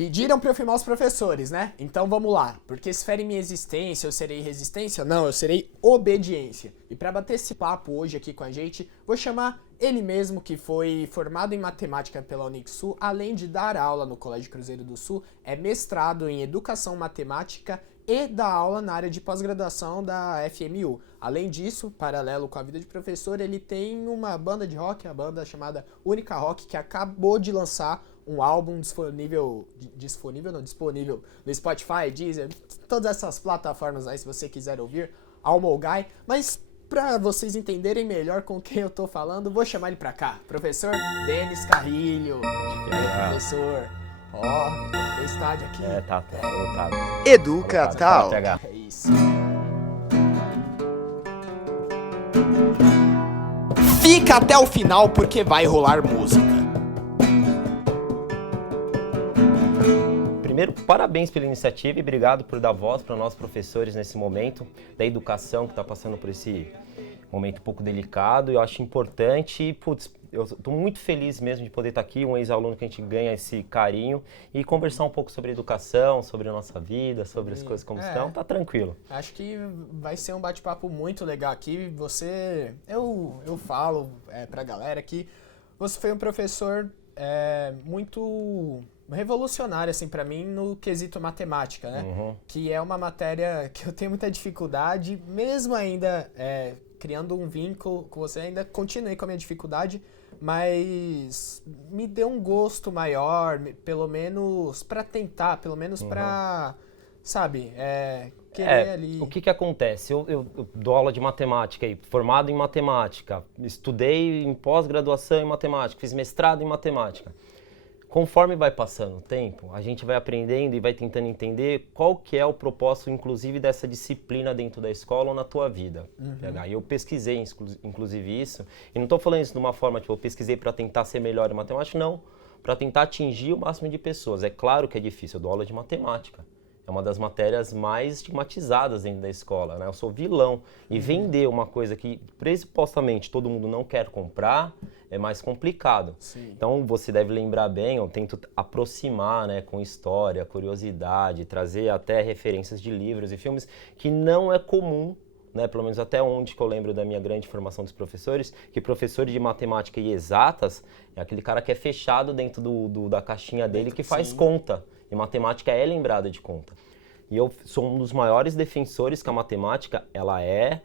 Pediram pra eu filmar os professores, né? Então vamos lá. Porque se ferem minha existência, eu serei resistência? Não, eu serei obediência. E pra bater esse papo hoje aqui com a gente, vou chamar ele mesmo, que foi formado em matemática pela Unixul, além de dar aula no Colégio Cruzeiro do Sul, é mestrado em educação matemática e dá aula na área de pós-graduação da FMU. Além disso, paralelo com a vida de professor, ele tem uma banda de rock, a banda chamada Única Rock, que acabou de lançar um álbum disponível no Spotify, Deezer, todas essas plataformas aí, se você quiser ouvir, Almogai. Mas para vocês entenderem melhor com quem eu tô falando, vou chamar ele pra cá, professor Denis Carrilho. E aí, professor? Ó, tem estádio aqui. Tá lotado. Educa Tal. É isso. Fica até o final porque vai rolar música. Primeiro, parabéns pela iniciativa e obrigado por dar voz para nós professores nesse momento da educação que está passando por esse momento um pouco delicado. Eu acho importante e, eu estou muito feliz mesmo de poder estar aqui, um ex-aluno que a gente ganha esse carinho e conversar um pouco sobre educação, sobre a nossa vida, sobre as coisas como estão. Tá tranquilo. Acho que vai ser um bate-papo muito legal aqui. Eu falo pra galera que você foi um professor muito revolucionário, assim, pra mim, no quesito matemática, né? Uhum. Que é uma matéria que eu tenho muita dificuldade, mesmo ainda criando um vínculo com você, ainda continuei com a minha dificuldade, mas me deu um gosto maior, pelo menos pra tentar, pelo menos pra, sabe, querer ali. O que acontece? Eu dou aula de matemática, formado em matemática, estudei em pós-graduação em matemática, fiz mestrado em matemática. Conforme vai passando o tempo, a gente vai aprendendo e vai tentando entender qual que é o propósito, inclusive, dessa disciplina dentro da escola ou na tua vida. E eu pesquisei, inclusive, isso. E não estou falando isso de uma forma, tipo, eu pesquisei para tentar ser melhor em matemática, não. Para tentar atingir o máximo de pessoas. É claro que é difícil, eu dou aula de matemática. É uma das matérias mais estigmatizadas dentro da escola, né? Eu sou vilão. E vender uma coisa que, pressupostamente, todo mundo não quer comprar, é mais complicado. Sim. Então, você deve lembrar bem, eu tento aproximar, né, com história, curiosidade, trazer até referências de livros e filmes que não é comum, né, pelo menos até onde que eu lembro da minha grande formação dos professores, que professor de matemática e exatas é aquele cara que é fechado dentro da caixinha dele que faz conta. E matemática é lembrada de conta. E eu sou um dos maiores defensores que a matemática, ela é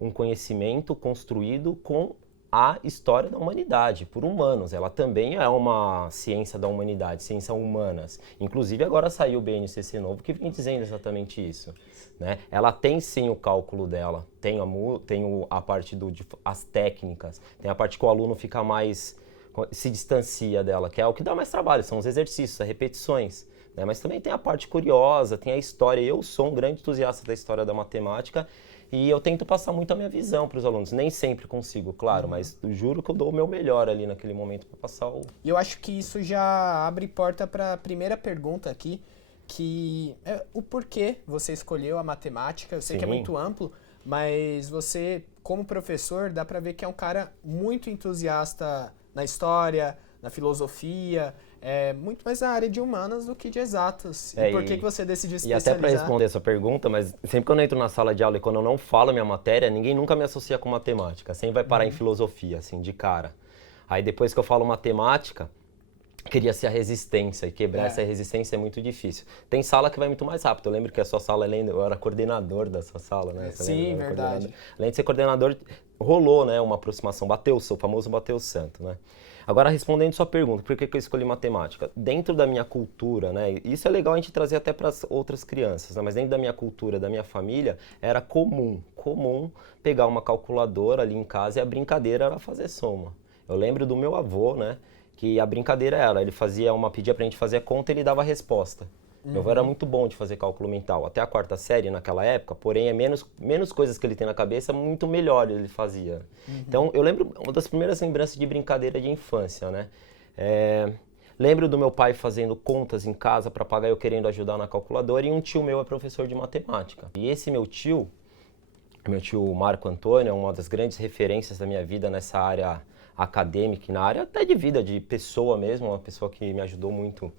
um conhecimento construído com a história da humanidade, por humanos. Ela também é uma ciência da humanidade, ciência humanas. Inclusive agora saiu o BNCC novo que vem dizendo exatamente isso. Né? Ela tem sim o cálculo dela, tem a parte as técnicas, tem a parte que o aluno fica mais, se distancia dela, que é o que dá mais trabalho, são os exercícios, as repetições. Né? Mas também tem a parte curiosa, tem a história. Eu sou um grande entusiasta da história da matemática e eu tento passar muito a minha visão para os alunos. Nem sempre consigo, claro, mas juro que eu dou o meu melhor ali naquele momento para passar o... E eu acho que isso já abre porta para a primeira pergunta aqui, que é o porquê você escolheu a matemática. Eu sei que é muito amplo, mas você, como professor, dá para ver que é um cara muito entusiasta na história, na filosofia, muito mais na área de humanas do que de exatas. E por que você decidiu se especializar? E até para responder essa pergunta, mas sempre que eu entro na sala de aula e quando eu não falo minha matéria, ninguém nunca me associa com matemática. Sempre vai parar em filosofia, assim, de cara. Aí depois que eu falo matemática, queria-se a resistência, e quebrar essa resistência é muito difícil. Tem sala que vai muito mais rápido. Eu lembro que a sua sala, eu era coordenador da sua sala, né? Sim, verdade. Além de ser coordenador, rolou, né, uma aproximação, o famoso bateu o santo, né? Agora, respondendo sua pergunta, por que eu escolhi matemática? Dentro da minha cultura, né, isso é legal a gente trazer até para as outras crianças, né, mas dentro da minha cultura, da minha família, era comum pegar uma calculadora ali em casa e a brincadeira era fazer soma. Eu lembro do meu avô, né, que a brincadeira era, ele pedia pra gente fazer a conta e ele dava a resposta. Meu avô era muito bom de fazer cálculo mental, até a 4ª série naquela época, porém é menos coisas que ele tem na cabeça, muito melhor ele fazia. Então eu lembro, uma das primeiras lembranças de brincadeira de infância, né? Lembro do meu pai fazendo contas em casa para pagar, eu querendo ajudar na calculadora, e um tio meu é professor de matemática. E esse meu tio Marco Antônio, é uma das grandes referências da minha vida nessa área acadêmica e na área até de vida, de pessoa mesmo, uma pessoa que me ajudou muito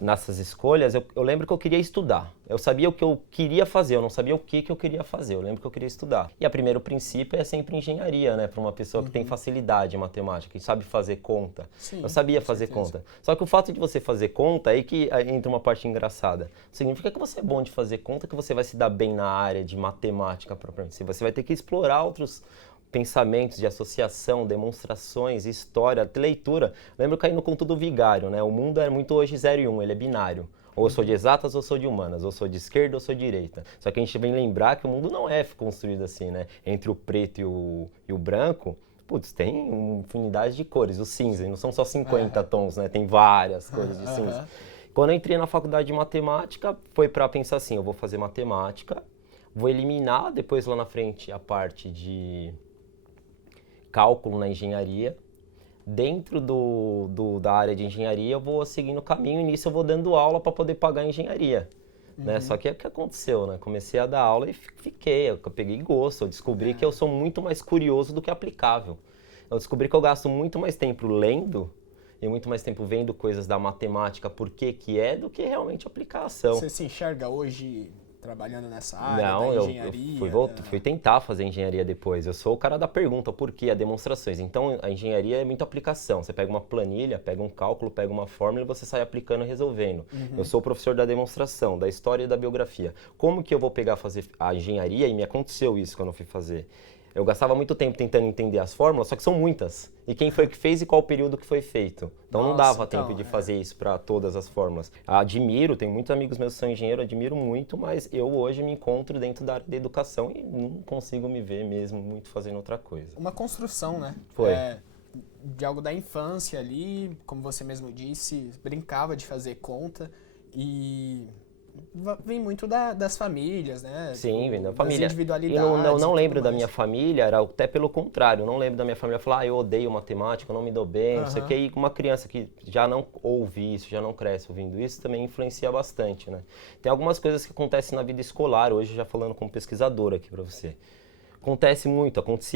nessas escolhas, eu lembro que eu queria estudar. Eu sabia o que eu queria fazer, eu não sabia o que eu queria fazer. Eu lembro que eu queria estudar. E o primeiro princípio é sempre engenharia, né? Para uma pessoa que tem facilidade em matemática, que sabe fazer conta. Sim, Eu sabia com fazer certeza. conta. Só que o fato de você fazer conta, aí que entra uma parte engraçada. Significa que você é bom de fazer conta, que você vai se dar bem na área de matemática propriamente. Você vai ter que explorar outros pensamentos de associação, demonstrações, história, leitura. Lembro que aí no conto do Vigário, né? O mundo é muito hoje 0 e 1, ele é binário. Ou eu sou de exatas ou sou de humanas, ou sou de esquerda ou sou de direita. Só que a gente vem lembrar que o mundo não é construído assim, né? Entre o preto e o branco, putz, tem uma infinidade de cores. O cinza, e não são só 50 tons, né? Tem várias cores de cinza. Quando eu entrei na faculdade de matemática, foi para pensar assim, eu vou fazer matemática, vou eliminar depois lá na frente a parte de cálculo na engenharia. Dentro da área de engenharia, eu vou seguindo o caminho e nisso eu vou dando aula para poder pagar a engenharia. Né? Só que o que aconteceu, né? Comecei a dar aula e fiquei, eu peguei gosto, eu descobri que eu sou muito mais curioso do que aplicável. Eu descobri que eu gasto muito mais tempo lendo e muito mais tempo vendo coisas da matemática, por que é, do que realmente aplicação. Você se enxerga hoje trabalhando nessa área Não, da eu engenharia? fui tentar fazer engenharia depois. Eu sou o cara da pergunta, por que? A demonstrações. Então, a engenharia é muita aplicação. Você pega uma planilha, pega um cálculo, pega uma fórmula e você sai aplicando e resolvendo. Eu sou o professor da demonstração, da história e da biografia. Como que eu vou pegar fazer a engenharia? E me aconteceu isso quando eu fui fazer. Eu gastava muito tempo tentando entender as fórmulas, só que são muitas. E quem foi que fez e qual período que foi feito. Então não dava tempo de fazer isso para todas as fórmulas. Admiro, tenho muitos amigos meus que são engenheiros, admiro muito, mas eu hoje me encontro dentro da área da educação e não consigo me ver mesmo muito fazendo outra coisa. Uma construção, né? Foi. De algo da infância ali, como você mesmo disse, brincava de fazer conta e vem muito das famílias, né? Sim, vem da Das família. E individualidades eu não e lembro tudo da mais. minha família, era até pelo contrário. Eu não lembro da minha família falar, eu odeio matemática, eu não me dou bem, não sei o quê. E uma criança que já não ouve isso, já não cresce ouvindo isso, também influencia bastante, né? Tem algumas coisas que acontecem na vida escolar, hoje já falando como pesquisador aqui pra você. Acontecia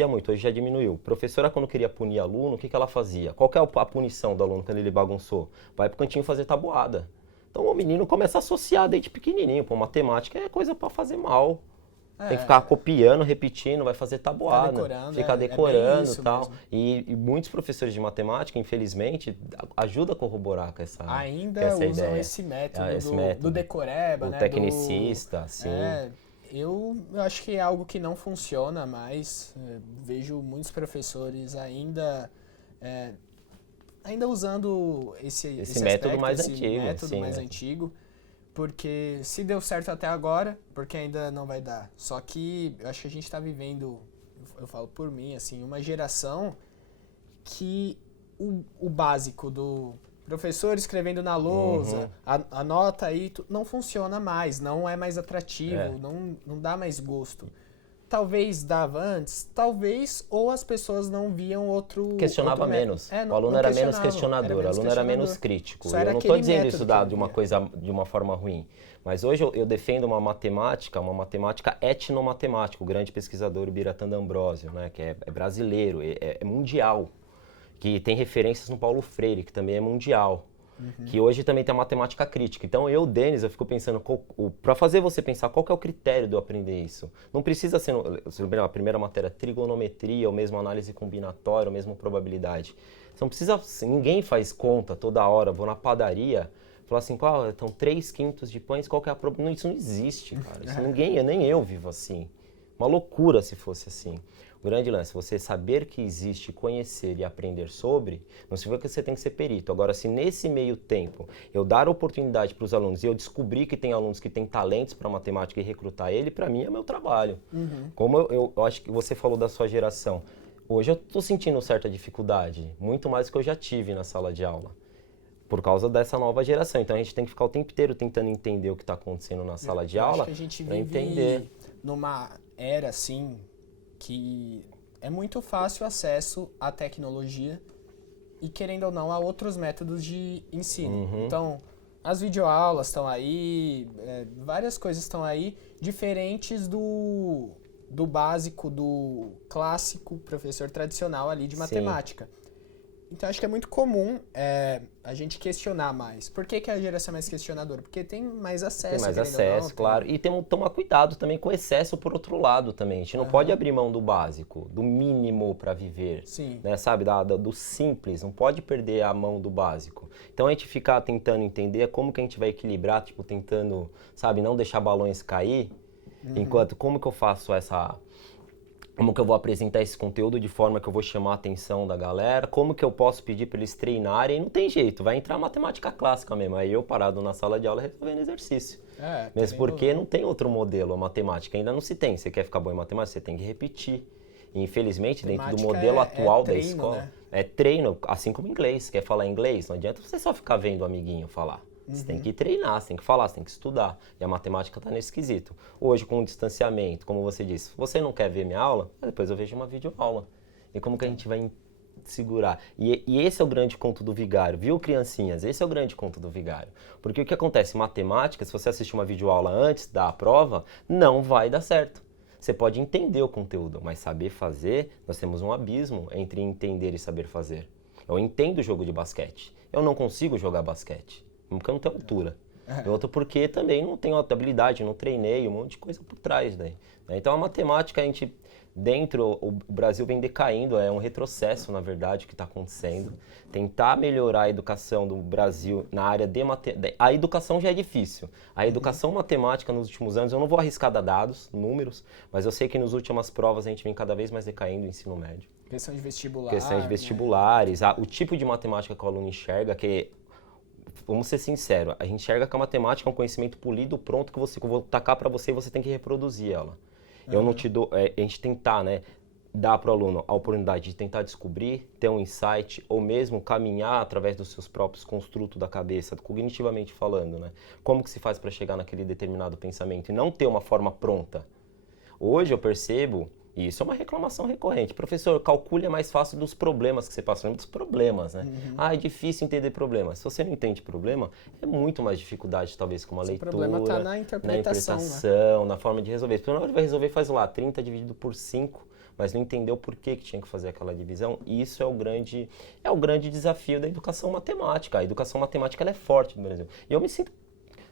muito, hoje já diminuiu. Professora, quando queria punir aluno, o que ela fazia? Qual que é a punição do aluno quando ele bagunçou? Vai pro cantinho fazer tabuada. Então o menino começa a associar desde pequenininho. Pô, matemática é coisa para fazer mal. Tem que ficar copiando, repetindo, vai fazer tabuada. Ficar decorando e tal. E muitos professores de matemática, infelizmente, ajudam a corroborar com essa Ainda com essa usam ideia. esse método, Esse método. do decoreba, O né? tecnicista, sim. Eu acho que é algo que não funciona mais. Vejo muitos professores ainda usando esse método aspecto, mais esse antigo. método Sim, mais antigo, porque se deu certo até agora, porque ainda não vai dar. Só que eu acho que a gente está vivendo, eu falo por mim, assim, uma geração que o básico do professor escrevendo na lousa, anota aí, não funciona mais, não é mais atrativo, não dá mais gosto. Talvez dava antes, talvez, ou as pessoas não viam outro... Questionava menos. O aluno era menos questionador, o aluno era menos crítico. Eu não estou dizendo isso de uma forma ruim. Mas hoje eu defendo uma matemática etnomatemática, o grande pesquisador Biratan D'Ambrosio, né, que é brasileiro, é mundial, que tem referências no Paulo Freire, que também é mundial. Que hoje também tem a matemática crítica. Então eu, Denis, eu fico pensando, para fazer você pensar qual que é o critério de eu aprender isso. Não precisa ser, a primeira matéria, trigonometria, ou mesmo análise combinatória, ou mesmo probabilidade. Você não precisa, ninguém faz conta toda hora, vou na padaria, falar assim, então 3/5 de pães, qual que é a probabilidade? Isso não existe, cara. Isso nem eu vivo assim. Uma loucura se fosse assim. O grande lance, você saber que existe, conhecer e aprender sobre, não significa que você tem que ser perito. Agora, se nesse meio tempo eu dar oportunidade para os alunos e eu descobrir que tem alunos que têm talentos para matemática e recrutar ele, para mim é meu trabalho. Como eu acho que você falou da sua geração, hoje eu estou sentindo certa dificuldade, muito mais do que eu já tive na sala de aula. Por causa dessa nova geração. Então a gente tem que ficar o tempo inteiro tentando entender o que está acontecendo na sala de aula. Acho que a gente vive numa era, assim, que é muito fácil acesso à tecnologia e, querendo ou não, a outros métodos de ensino. Então, as videoaulas estão aí, várias coisas estão aí, diferentes do básico, do clássico professor tradicional ali de matemática. Então acho que é muito comum a gente questionar mais. Por que que a geração é mais questionadora? Porque tem mais acesso. Tem mais querendo ou acesso, não, claro. E tem que tomar cuidado também com o excesso por outro lado também. A gente não pode abrir mão do básico, do mínimo para viver. Sim. Né? Sabe, do simples. Não pode perder a mão do básico. Então a gente ficar tentando entender como que a gente vai equilibrar, tipo, tentando, sabe, não deixar balões cair. Enquanto, como que eu faço como que eu vou apresentar esse conteúdo de forma que eu vou chamar a atenção da galera, como que eu posso pedir para eles treinarem, não tem jeito, vai entrar matemática clássica mesmo, aí eu parado na sala de aula resolvendo exercício. Mesmo porque não tem outro modelo, a matemática ainda não se tem, você quer ficar bom em matemática, você tem que repetir. E, infelizmente, dentro do modelo atual da escola, né? É treino, assim como inglês, quer falar inglês, não adianta você só ficar vendo o amiguinho falar. Você tem que treinar, você tem que falar, você tem que estudar. E a matemática está nesse quesito. Hoje, com o distanciamento, como você disse, você não quer ver minha aula? Depois eu vejo uma videoaula. E como que a gente vai segurar? E esse é o grande conto do vigário, viu, criancinhas? Esse é o grande conto do vigário. Porque o que acontece? Matemática, se você assistir uma videoaula antes da prova, não vai dar certo. Você pode entender o conteúdo, mas saber fazer, nós temos um abismo entre entender e saber fazer. Eu entendo o jogo de basquete, eu não consigo jogar basquete. Porque eu não tenho altura. E outro porque também não tenho habilidade, não treinei, um monte de coisa por trás daí. Então a matemática, o Brasil vem decaindo, é um retrocesso, na verdade, o que está acontecendo. Tentar melhorar a educação do Brasil na área de matemática. A educação já é difícil. A educação matemática nos últimos anos, eu não vou arriscar dar dados, números, mas eu sei que nas últimas provas a gente vem cada vez mais decaindo o ensino médio. Questão de vestibular. Questão de vestibulares, o tipo de matemática que o aluno enxerga, que vamos ser sinceros, a gente enxerga que a matemática é um conhecimento polido, pronto, que eu vou tacar para você e você tem que reproduzir ela. Eu não te dou, a gente tentar, né, dar para o aluno a oportunidade de tentar descobrir, ter um insight, ou mesmo caminhar através dos seus próprios construtos da cabeça, cognitivamente falando, né? Como que se faz para chegar naquele determinado pensamento e não ter uma forma pronta. Hoje eu percebo, e isso é uma reclamação recorrente, professor, calcule é mais fácil dos problemas que você passa, lembra dos problemas, né? É difícil entender problemas. Se você não entende problema, é muito mais dificuldade talvez com uma leitura. O problema está na interpretação, né? Na forma de resolver. Porque na hora de vai resolver, faz lá, 30 dividido por 5, mas não entendeu por que tinha que fazer aquela divisão. E isso é o grande desafio da educação matemática. A educação matemática ela é forte no Brasil. E eu me sinto,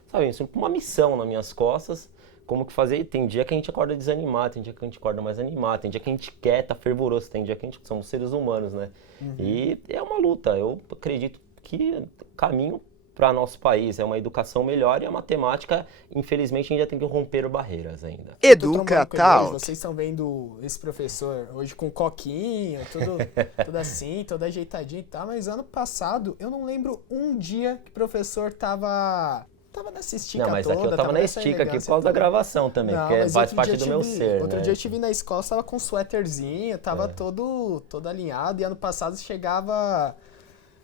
sabe, com uma missão nas minhas costas, como que fazer. Tem dia que a gente acorda desanimado, tem dia que a gente acorda mais animado, tem dia que a gente quer, tá fervoroso, tem dia que a gente somos seres humanos, né? E é uma luta. Eu acredito que o caminho para nosso país é uma educação melhor e a matemática, infelizmente, ainda tem que romper barreiras ainda. Educa tal. Vocês estão vendo esse professor hoje com coquinho, tudo assim, todo ajeitadinho e tal, mas ano passado eu não lembro um dia que o professor tava nessa estica toda. Não, mas aqui eu tava na estica aqui por causa da gravação também, porque faz parte do meu ser, Outro dia eu estive na escola, tava com um suéterzinho, tava todo alinhado, e ano passado chegava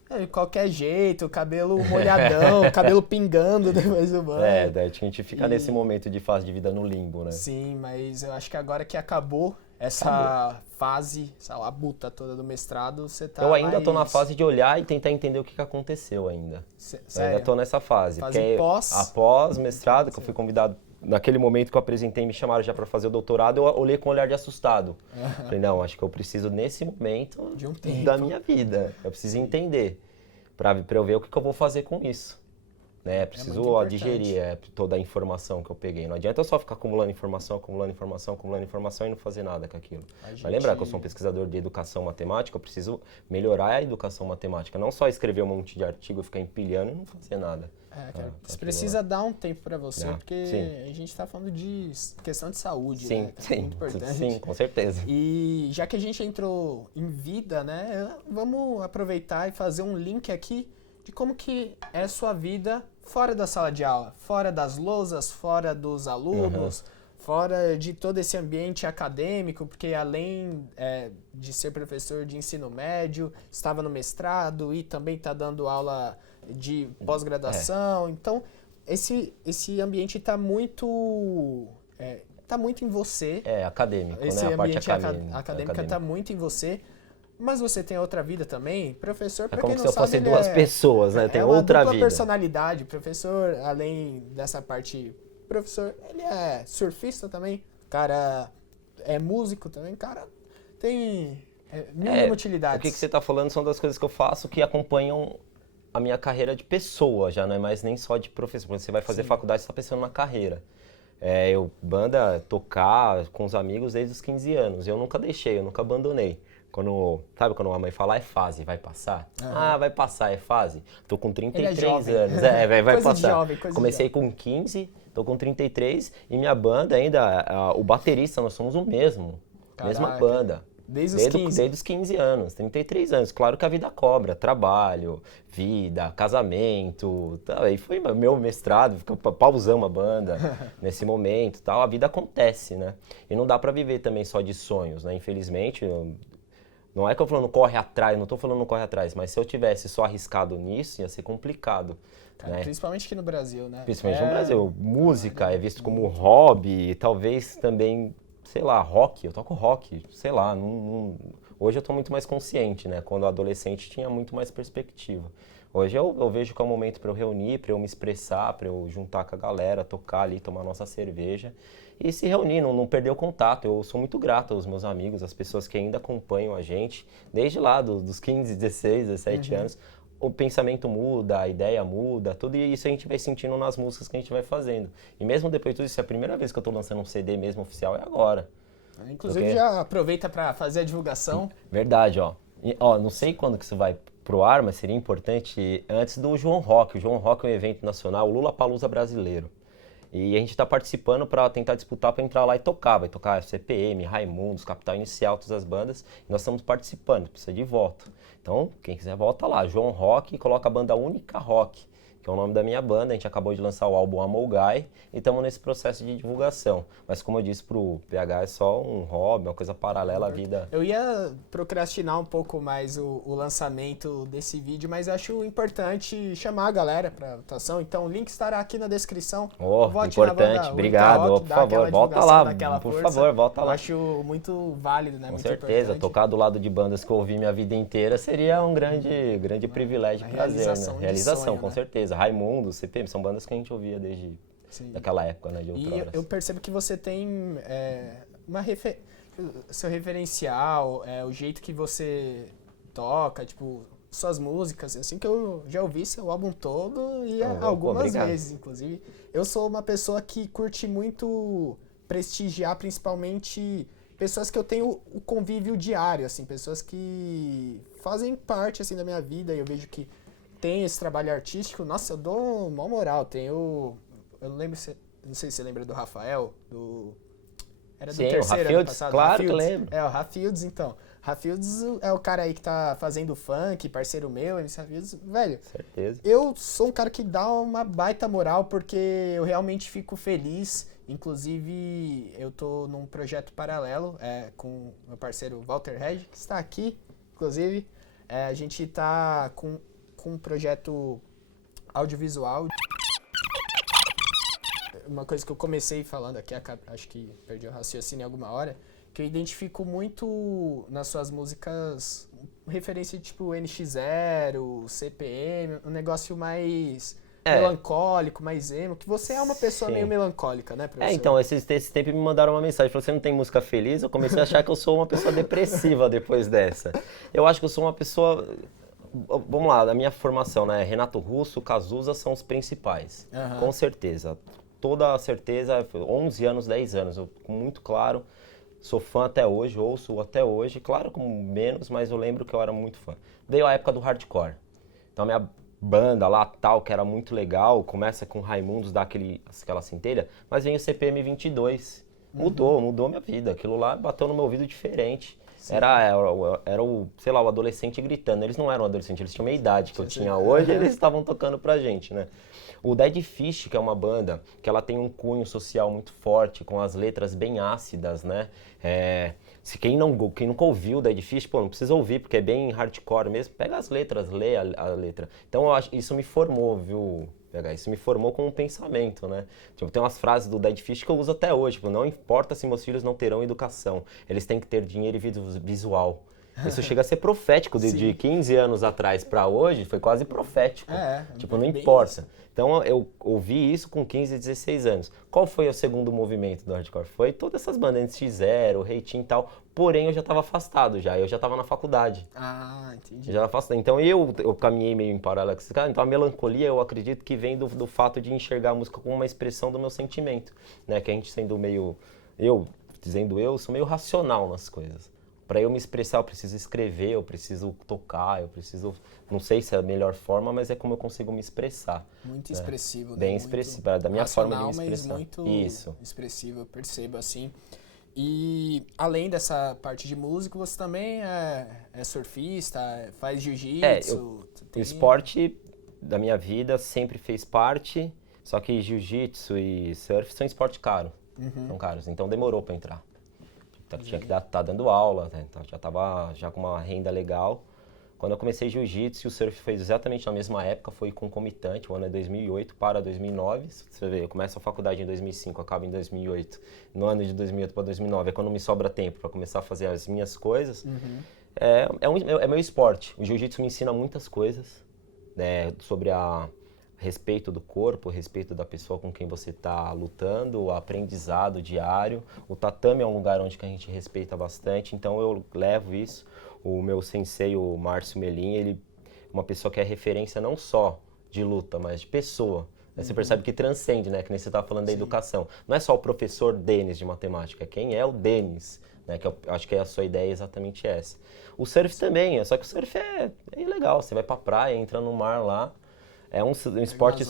de qualquer jeito, cabelo molhadão, cabelo pingando depois do banho. Daí a gente fica nesse momento de fase de vida no limbo, né? Sim, mas eu acho que agora que acabou essa fase, essa labuta toda do mestrado, você tá Eu ainda tô na fase de olhar e tentar entender o que aconteceu ainda. Eu ainda tô nessa fase. Após mestrado, que eu fui convidado, naquele momento que eu apresentei, me chamaram já para fazer o doutorado, eu olhei com um olhar de assustado. Falei, não, acho que eu preciso nesse momento de um tempo da minha vida. Eu preciso entender para eu ver o que eu vou fazer com isso. Né? Preciso digerir toda a informação que eu peguei. Não adianta eu só ficar acumulando informação e não fazer nada com aquilo. Mas lembrar que eu sou um pesquisador de educação matemática, eu preciso melhorar a educação matemática. Não só escrever um monte de artigo, ficar empilhando e não fazer nada. Você precisa dar um tempo para você, porque a gente está falando de questão de saúde, né? É muito importante. Sim, com certeza. E já que a gente entrou em vida, né, vamos aproveitar e fazer um link aqui de como que é a sua vida fora da sala de aula, fora das lousas, fora dos alunos, fora de todo esse ambiente acadêmico, porque além de ser professor de ensino médio, estava no mestrado e também está dando aula de pós-graduação. Então, esse ambiente está muito em você. Acadêmico, esse né? A parte acadêmica está muito em você. Mas você tem outra vida também? Professor, pra quem não sabe, se eu fosse duas pessoas, né? Tem outra vida. Personalidade. Professor, além dessa parte, professor, ele é surfista também. Cara, é músico também. Cara, tem Mil e uma utilidades. O que você está falando são das coisas que eu faço que acompanham a minha carreira de pessoa, já não é mais nem só de professor. Quando você vai fazer faculdade, você está pensando na carreira. Tocar com os amigos desde os 15 anos. Eu nunca deixei, eu nunca abandonei. Sabe quando a mãe fala, é fase, vai passar? Ah, vai passar, é fase. Tô com 33 anos, vai coisa passar. De jovem, Comecei com 15, tô com 33 e minha banda ainda, o baterista, nós somos o mesmo. Caraca. Mesma banda. Desde os 15? Desde os 15 anos, 33 anos. Claro que a vida cobra, trabalho, vida, casamento. Aí foi meu mestrado, pausamos a banda nesse momento. Tal. A vida acontece, né? E não dá pra viver também só de sonhos, né? Infelizmente, não é que eu falando corre atrás, não tô falando corre atrás, mas se eu tivesse só arriscado nisso, ia ser complicado. Cara, né? Principalmente aqui no Brasil, né? Principalmente no Brasil. Música é visto como hobby, talvez também... sei lá, rock, eu toco rock, sei lá, hoje eu tô muito mais consciente, né? Quando adolescente tinha muito mais perspectiva. Hoje eu vejo que é o momento para eu reunir, para eu me expressar, para eu juntar com a galera, tocar ali, tomar nossa cerveja e se reunir, não perder o contato. Eu sou muito grato aos meus amigos, às pessoas que ainda acompanham a gente, desde lá dos 15, 16, 17 anos. O pensamento muda, a ideia muda, tudo isso a gente vai sentindo nas músicas que a gente vai fazendo. E mesmo depois de tudo isso, a primeira vez que eu tô lançando um CD mesmo oficial é agora. Inclusive já aproveita para fazer a divulgação. Verdade, ó. Não sei quando que isso vai pro ar, mas seria importante antes do João Rock. O João Rock é um evento nacional, o Lollapalooza brasileiro. E a gente está participando para tentar disputar para entrar lá e tocar. Vai tocar CPM, Raimundos, Capital Inicial, todas as bandas. E nós estamos participando, precisa de voto. Então, quem quiser, volta lá. João Rock, coloca a banda Única Rock, que é o nome da minha banda. A gente acabou de lançar o álbum Amolgai e estamos nesse processo de divulgação. Mas como eu disse pro PH, é só um hobby, uma coisa paralela à vida. Eu ia procrastinar um pouco mais o lançamento desse vídeo, mas acho importante chamar a galera para votação. Então o link estará aqui na descrição. Vote importante, obrigado. Rock, por favor, volta lá, por favor, volta lá. Eu acho muito válido, né? Com muito certeza, importante. Tocar do lado de bandas que eu ouvi minha vida inteira seria um grande privilégio e prazer, né? Realização, sonho, com certeza. Raimundo, CPM, são bandas que a gente ouvia desde daquela época, né? De outroras. E eu percebo que você tem seu referencial, o jeito que você toca, tipo, suas músicas, assim, que eu já ouvi seu álbum todo e algumas vezes, inclusive. Eu sou uma pessoa que curte muito prestigiar, principalmente, pessoas que eu tenho o convívio diário, assim, pessoas que fazem parte, assim, da minha vida e eu vejo que tem esse trabalho artístico. Nossa, eu dou uma moral. Eu não lembro não sei se você lembra do Rafael, era do terceiro ano passado. Claro que lembro. O Rafields, então. Rafields é o cara aí que tá fazendo funk, parceiro meu, MC Rafields. Velho, certeza. Eu sou um cara que dá uma baita moral porque eu realmente fico feliz. Inclusive, eu tô num projeto paralelo com meu parceiro Walter Reg, que está aqui, inclusive. A gente tá com um projeto audiovisual. Uma coisa que eu comecei falando aqui, acho que perdi o raciocínio em alguma hora, que eu identifico muito nas suas músicas referência tipo NX0, CPM, um negócio mais melancólico, mais emo, que você é uma pessoa meio melancólica, né, professor? Então, esse tempo me mandaram uma mensagem, falaram, você não tem música feliz? Eu comecei a achar que eu sou uma pessoa depressiva depois dessa. Eu acho que eu sou uma pessoa... Vamos lá, da minha formação, né? Renato Russo, Cazuza são os principais, com certeza. Toda a certeza, 11 anos, 10 anos, muito claro, sou fã até hoje, ouço até hoje, claro com menos, mas eu lembro que eu era muito fã. Veio a época do hardcore, então a minha banda lá, tal, que era muito legal, começa com Raimundos, dá aquela centelha, mas vem o CPM 22, mudou minha vida, aquilo lá bateu no meu ouvido diferente. Era o, sei lá, o adolescente gritando. Eles não eram adolescentes, eles tinham meia idade que eu tinha hoje, eles estavam tocando pra gente, né? O Dead Fish, que é uma banda que ela tem um cunho social muito forte, com as letras bem ácidas, né? Se quem nunca ouviu o Dead Fish, não precisa ouvir, porque é bem hardcore mesmo. Pega as letras, lê a letra. Então, eu acho, isso me formou, viu? Isso me formou com um pensamento, né? Tipo, tem umas frases do Dead Fish que eu uso até hoje. Tipo, não importa se meus filhos não terão educação, eles têm que ter dinheiro e visual. Isso chega a ser profético, de 15 anos atrás para hoje, foi quase profético. Tipo, não importa. Isso. Então eu ouvi isso com 15, 16 anos. Qual foi o segundo movimento do hardcore? Foi todas essas bandas, NX0, Reitinho e tal, porém eu já estava afastado já, eu já estava na faculdade. Entendi. Já afastado. Então eu caminhei meio em paralelo com esse cara, então a melancolia eu acredito que vem do fato de enxergar a música como uma expressão do meu sentimento, né? Que a gente sendo meio, eu sou meio racional nas coisas. Para eu me expressar, eu preciso escrever, eu preciso tocar, eu preciso... Não sei se é a melhor forma, mas é como eu consigo me expressar. Muito expressivo, né? Bem expressivo, da minha forma de me expressar. Mas muito expressivo, eu percebo assim. E além dessa parte de músico, você também é surfista, faz jiu-jitsu? O esporte da minha vida sempre fez parte, só que jiu-jitsu e surf são esporte caro, são caros, então demorou para entrar. Tinha que estar dando aula, né? Então, já estava com uma renda legal. Quando eu comecei jiu-jitsu, o surf foi exatamente na mesma época, foi concomitante, o ano é 2008 para 2009. Você vê, eu começo a faculdade em 2005, acabo em 2008. No ano de 2008 para 2009 é quando me sobra tempo para começar a fazer as minhas coisas. É meu esporte. O jiu-jitsu me ensina muitas coisas, né, sobre respeito do corpo, respeito da pessoa com quem você está lutando, o aprendizado diário. O tatame é um lugar onde que a gente respeita bastante, então eu levo isso. O meu sensei, o Márcio Melim, ele é uma pessoa que é referência não só de luta, mas de pessoa. Você percebe que transcende, né? Que nem você estava falando da educação. Não é só o professor Denis de matemática, é quem é o Denis, né? Que eu acho que a sua ideia é exatamente essa. O surf também, só que o surf é legal. Você vai pra praia, entra no mar lá. É um esporte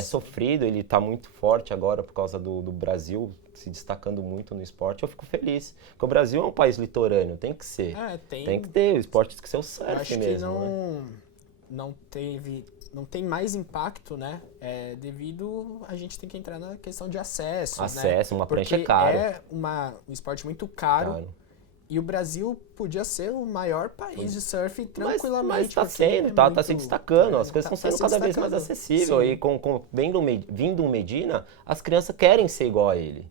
sofrido, ele está muito forte agora por causa do Brasil se destacando muito no esporte. Eu fico feliz, porque o Brasil é um país litorâneo, tem que ser. Tem que ter, o esporte tem que ser o surf acho mesmo. Que não tem mais impacto, né? Devido a gente tem que entrar na questão de acesso, né? Uma prancha é caro. É um esporte muito caro. E o Brasil podia ser o maior país de surf tranquilamente. Mas está sendo, tá se destacando, as coisas estão sendo cada vez mais acessíveis. E vindo um Medina, as crianças querem ser igual a ele.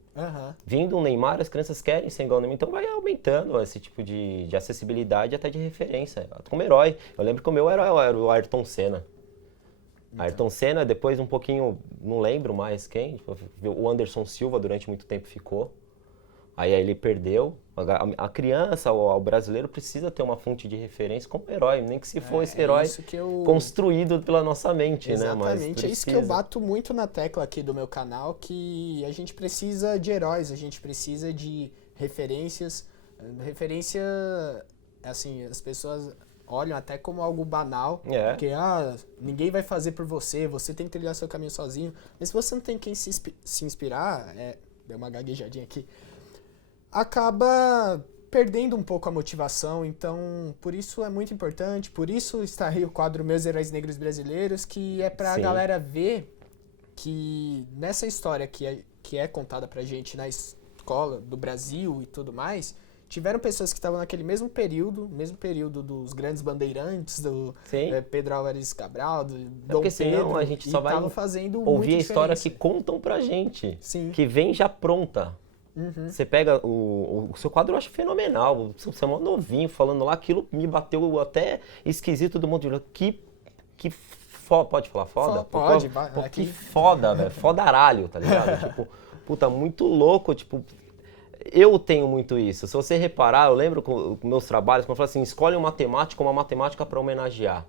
Vindo um Neymar, as crianças querem ser igual a Neymar. Então vai aumentando esse tipo de acessibilidade até de referência. Como herói. Eu lembro que o meu era o Ayrton Senna. Ayrton Senna, depois um pouquinho, não lembro mais quem, o Anderson Silva durante muito tempo ficou. Aí ele perdeu. A criança, o brasileiro precisa ter uma fonte de referência como herói, nem que se for esse herói construído pela nossa mente, né? Exatamente, é isso que eu bato muito na tecla aqui do meu canal, que a gente precisa de heróis, a gente precisa de referências. Referência, assim, as pessoas olham até como algo banal, porque ninguém vai fazer por você, você tem que trilhar seu caminho sozinho. Mas se você não tem quem se inspirar, deu uma gaguejadinha aqui, acaba perdendo um pouco a motivação, então por isso é muito importante, por isso está aí o quadro Meus Heróis Negros Brasileiros, que é pra Galera ver que nessa história que é contada pra gente na escola do Brasil e tudo mais, tiveram pessoas que estavam naquele mesmo período dos grandes bandeirantes, do Pedro Álvares Cabral, do Dom Pedro, senão a gente só vai ouvir a história que contam pra gente, que vem já pronta. Você pega o seu quadro, eu acho fenomenal. Você é mó novinho falando lá, aquilo me bateu até esquisito do mundo de que foda. Pode falar foda? Pode, que foda, velho. Fodaralho, tá ligado? Tipo, puta, muito louco, tipo. Eu tenho muito isso. Se você reparar, eu lembro com meus trabalhos, quando eu falo assim, escolhe uma matemática para homenagear.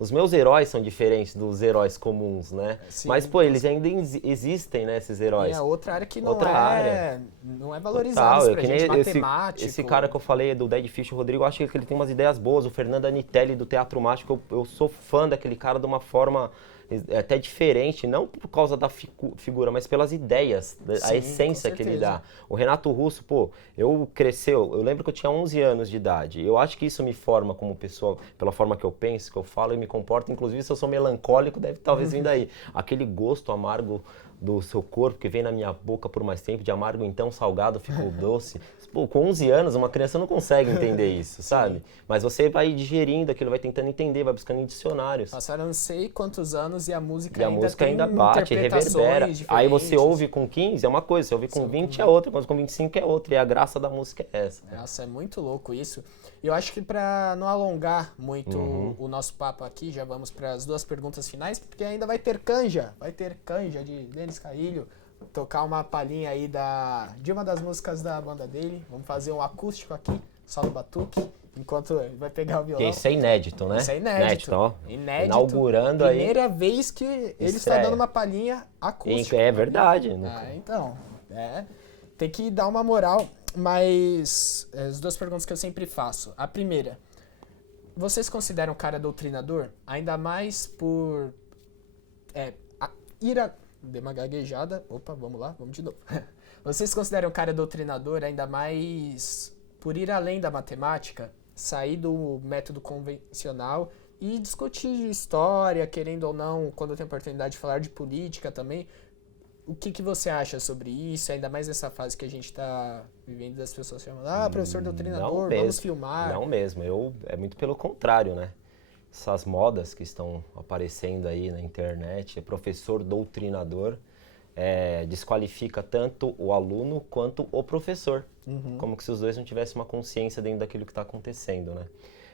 Os meus heróis são diferentes dos heróis comuns, né? Mas, pô, eles ainda existem, né, esses heróis. E a outra área que não é valorizada pra gente, matemático. Esse cara que eu falei, do Dead Fish, o Rodrigo, eu acho que ele tem umas ideias boas. O Fernando Anitelli, do Teatro Mágico, eu sou fã daquele cara de uma forma até diferente, não por causa da figura, mas pelas ideias, a essência que ele dá. O Renato Russo, pô, eu lembro que eu tinha 11 anos de idade. Eu acho que isso me forma como pessoa, pela forma que eu penso, que eu falo e me comporto. Inclusive, se eu sou melancólico, deve talvez vir daí. Aquele gosto amargo do seu corpo que vem na minha boca por mais tempo, de amargo então salgado ficou doce. Pô, com 11 anos, uma criança não consegue entender isso, sabe? Mas você vai digerindo aquilo, vai tentando entender, vai buscando em dicionários. Passaram não sei quantos anos anos e a música E a ainda música tem ainda bate, reverbera. interpretações Aí você diferentes. ouve com 15 é uma coisa, você ouve com Sim, 20 com é outra, quando com 25 é outra. E a graça da música é essa. Nossa, é muito louco isso. E eu acho que para não alongar muito Uhum. o nosso papo aqui, já vamos para as duas perguntas finais, porque ainda vai ter canja de Denis Carrilho, tocar uma palhinha aí de uma das músicas da banda dele. Vamos fazer um acústico aqui, só no batuque, enquanto ele vai pegar o Porque violão. isso é inédito, né? Isso é inédito. Ó. Inédito. Inaugurando aí. Primeira vez que ele está Estreia. dando uma palhinha acústica. É verdade. Então, tem que dar uma moral, mas as duas perguntas que eu sempre faço. A primeira, vocês consideram o cara doutrinador? Ainda mais por dei uma gaguejada. Opa, vamos lá, vamos de novo. Vocês consideram o cara doutrinador ainda mais por ir além da matemática, sair do método convencional e discutir história, querendo ou não, quando tem oportunidade de falar de política também? O que você acha sobre isso, ainda mais nessa fase que a gente está vivendo, das pessoas chamando, professor doutrinador, vamos filmar. Não mesmo, é muito pelo contrário, né? Essas modas que estão aparecendo aí na internet, professor doutrinador, desqualifica tanto o aluno quanto o professor. Como que se os dois não tivessem uma consciência dentro daquilo que está acontecendo, né?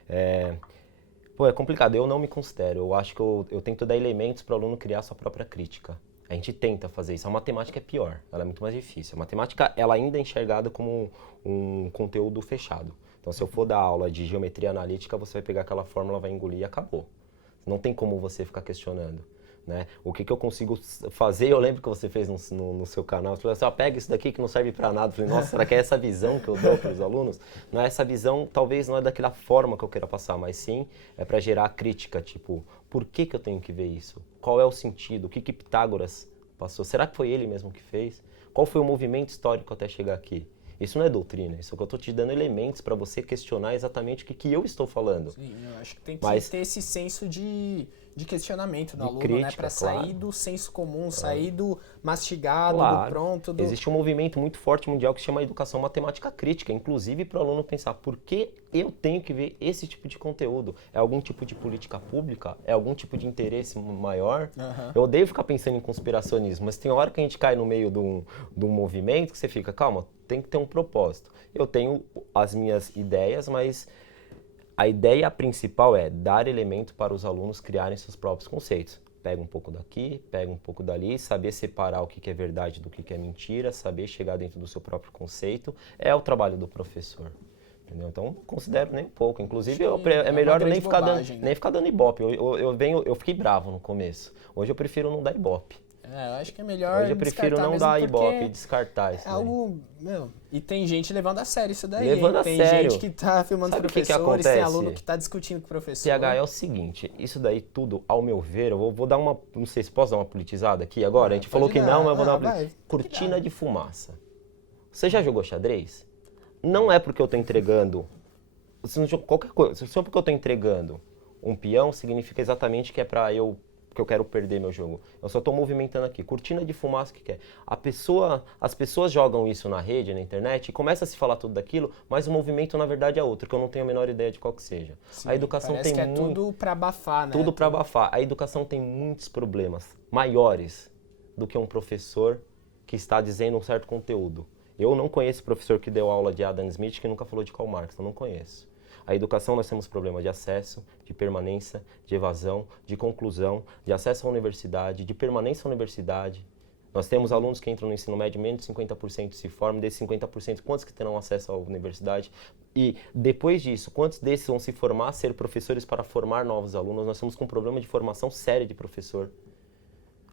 É complicado, eu não me considero, eu acho que eu tento dar elementos para o aluno criar sua própria crítica. A gente tenta fazer isso. A matemática é pior, ela é muito mais difícil. A matemática, ela ainda é enxergada como um conteúdo fechado. Então, se eu for dar aula de geometria analítica, você vai pegar aquela fórmula, vai engolir e acabou. Não tem como você ficar questionando, né? O que eu consigo fazer, eu lembro que você fez no seu canal, você falou assim, pega isso daqui que não serve para nada. Eu falei, nossa, será que é essa visão que eu dou para os alunos? Não é essa visão, talvez não é daquela forma que eu queira passar, mas sim é para gerar crítica, tipo, por que eu tenho que ver isso? Qual é o sentido? O que Pitágoras passou? Será que foi ele mesmo que fez? Qual foi o movimento histórico até chegar aqui? Isso não é doutrina, isso é que eu estou te dando elementos para você questionar exatamente o que eu estou falando. Sim, eu acho que tem que ter esse senso de questionamento no aluno, crítica, né? Para sair do senso comum, sair do mastigado, do pronto. Existe um movimento muito forte mundial que se chama educação matemática crítica, inclusive para o aluno pensar por que eu tenho que ver esse tipo de conteúdo. É algum tipo de política pública? É algum tipo de interesse maior? Eu odeio ficar pensando em conspiracionismo, mas tem hora que a gente cai no meio de um movimento que você fica, calma, tem que ter um propósito. Eu tenho as minhas ideias, mas a ideia principal é dar elemento para os alunos criarem seus próprios conceitos. Pega um pouco daqui, pega um pouco dali, saber separar o que é verdade do que é mentira, saber chegar dentro do seu próprio conceito, é o trabalho do professor. Entendeu? Então, não considero nem um pouco. Inclusive, é melhor nem ficar dando ibope. Eu fiquei bravo no começo. Hoje eu prefiro não dar ibope. Eu acho que é melhor. Hoje eu prefiro não dar ibope e descartar isso. E tem gente levando a sério isso daí. Tem gente que tá filmando os professores, tem aluno que tá discutindo com o professor. PH, é o seguinte, isso daí tudo, ao meu ver, eu vou dar uma, não sei se posso dar uma politizada aqui agora, a gente falou que não, mas eu vou dar uma cortina de fumaça. Você já jogou xadrez? Não é porque eu tô entregando, qualquer coisa, só porque eu tô entregando um peão, significa exatamente que é pra que eu quero perder meu jogo. Eu só estou movimentando aqui. Cortina de fumaça, o que é? As pessoas jogam isso na rede, na internet, e começa a se falar tudo daquilo, mas o movimento, na verdade, é outro, que eu não tenho a menor ideia de qual que seja. Sim, a educação parece tem que tudo para abafar, né? Tudo para abafar. A educação tem muitos problemas maiores do que um professor que está dizendo um certo conteúdo. Eu não conheço professor que deu aula de Adam Smith que nunca falou de Karl Marx, eu não conheço. A educação, nós temos problema de acesso, de permanência, de evasão, de conclusão, de acesso à universidade, de permanência à universidade. Nós temos alunos que entram no ensino médio, menos de 50% se formam, desses 50%, quantos que terão acesso à universidade? E depois disso, quantos desses vão se formar, ser professores para formar novos alunos? Nós estamos com um problema de formação séria de professor.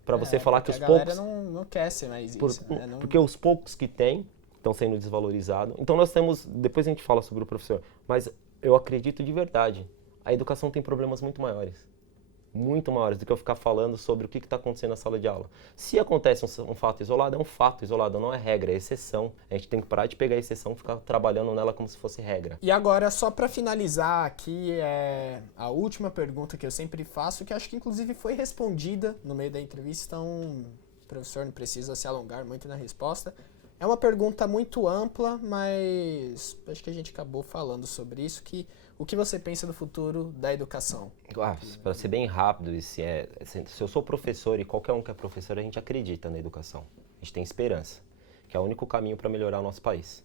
Para você falar que os poucos... A galera não quer ser mais isso. Porque os poucos que têm estão sendo desvalorizados. Então nós temos... Depois a gente fala sobre o professor, mas... Eu acredito de verdade, a educação tem problemas muito maiores do que eu ficar falando sobre o que está acontecendo na sala de aula. Se acontece um fato isolado, é um fato isolado, não é regra, é exceção. A gente tem que parar de pegar a exceção e ficar trabalhando nela como se fosse regra. E agora, só para finalizar aqui, a última pergunta que eu sempre faço, que acho que inclusive foi respondida no meio da entrevista, então o professor não precisa se alongar muito na resposta. É uma pergunta muito ampla, mas acho que a gente acabou falando sobre isso, que o que você pensa do futuro da educação? Para ser bem rápido, se eu sou professor e qualquer um que é professor, a gente acredita na educação. A gente tem esperança, que é o único caminho para melhorar o nosso país.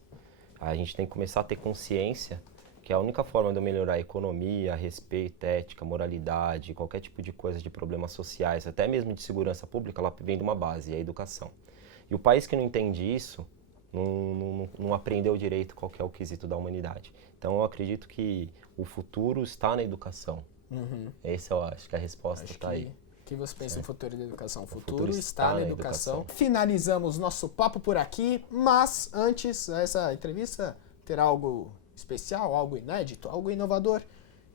A gente tem que começar a ter consciência que a única forma de eu melhorar a economia, respeito, ética, moralidade, qualquer tipo de coisa de problemas sociais, até mesmo de segurança pública, ela vem de uma base, é a educação. E o país que não entende isso, não aprendeu direito qual que é o quesito da humanidade. Então eu acredito que o futuro está na educação. Esse eu acho que a resposta está aí. O que você pensa no futuro da educação? O futuro está na educação. Finalizamos nosso papo por aqui, mas antes, essa entrevista terá algo especial, algo inédito, algo inovador,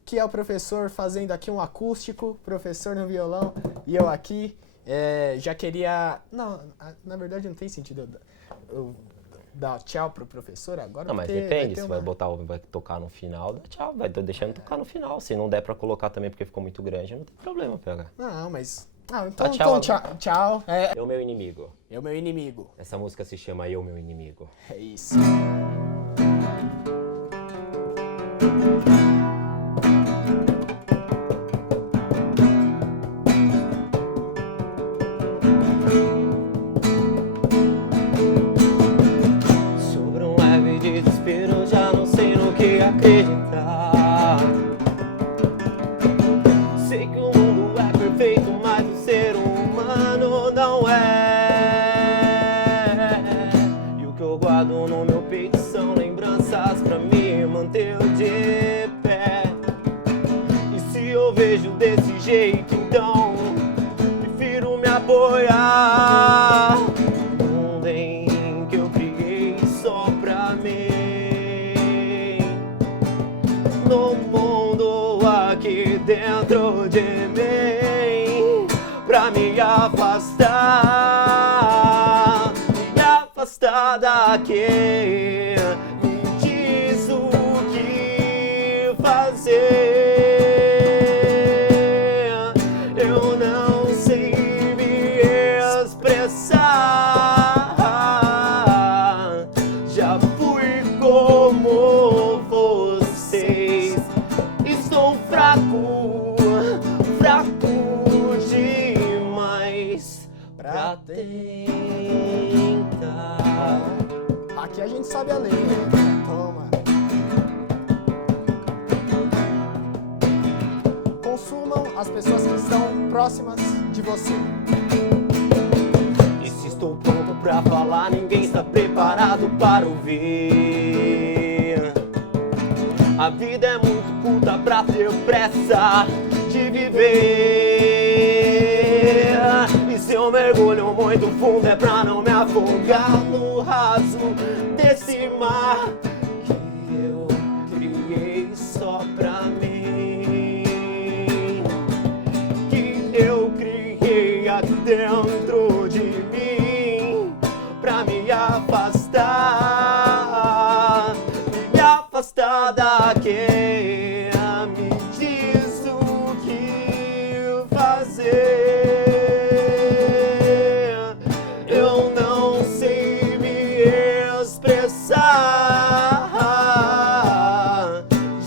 que é o professor fazendo aqui um acústico, professor no violão, e eu aqui. Já queria... Não, na verdade não tem sentido eu dar tchau pro professor agora. Não, mas depende, se vai tocar no final, dá tchau, vai deixando tocar no final. Se não der pra colocar também porque ficou muito grande, não tem problema, PH. Não, mas... então tchau. Eu, meu inimigo. Eu, meu inimigo. Essa música se chama Eu, Meu Inimigo. É isso. Acreditar. Sei que o mundo é perfeito, mas o ser humano não é. E o que eu guardo no meu peito são lembranças pra me manter de pé. E se eu vejo desse jeito, então prefiro me apoiar no mundo em que eu criei só pra mim. No mundo aqui dentro de mim, pra me afastar daqui. Me diz o que fazer. Eu não sei me expressar. Já fui como vocês. Estou fraco demais pra tentar. Aqui a gente sabe a lei, né? Toma. Consumam as pessoas que estão próximas de você. E se estou pronto pra falar, ninguém está preparado para ouvir. A vida é muito curta pra ter pressa de viver. E se eu mergulho muito fundo é pra não me afogar no raso desse mar que eu criei só pra mim. Que eu criei aqui dentro de mim pra me afastar daqui. Me diz o que fazer. Eu não sei me expressar.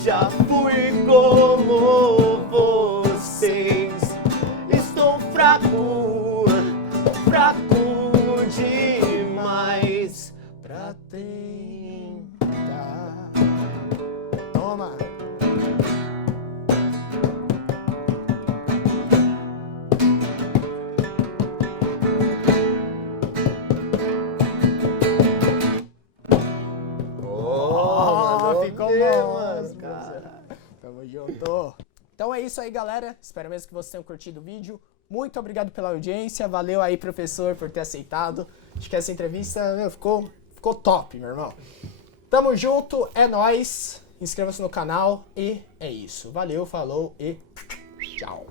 Já fui como vocês. Estou fraco demais pra tentar. Toma. Ficou bom, cara. Tamo junto. Então é isso aí, galera. Espero mesmo que vocês tenham curtido o vídeo. Muito obrigado pela audiência. Valeu aí, professor, por ter aceitado. Acho que essa entrevista, ficou top, meu irmão. Tamo junto, é nóis. Inscreva-se no canal e é isso. Valeu, falou e tchau.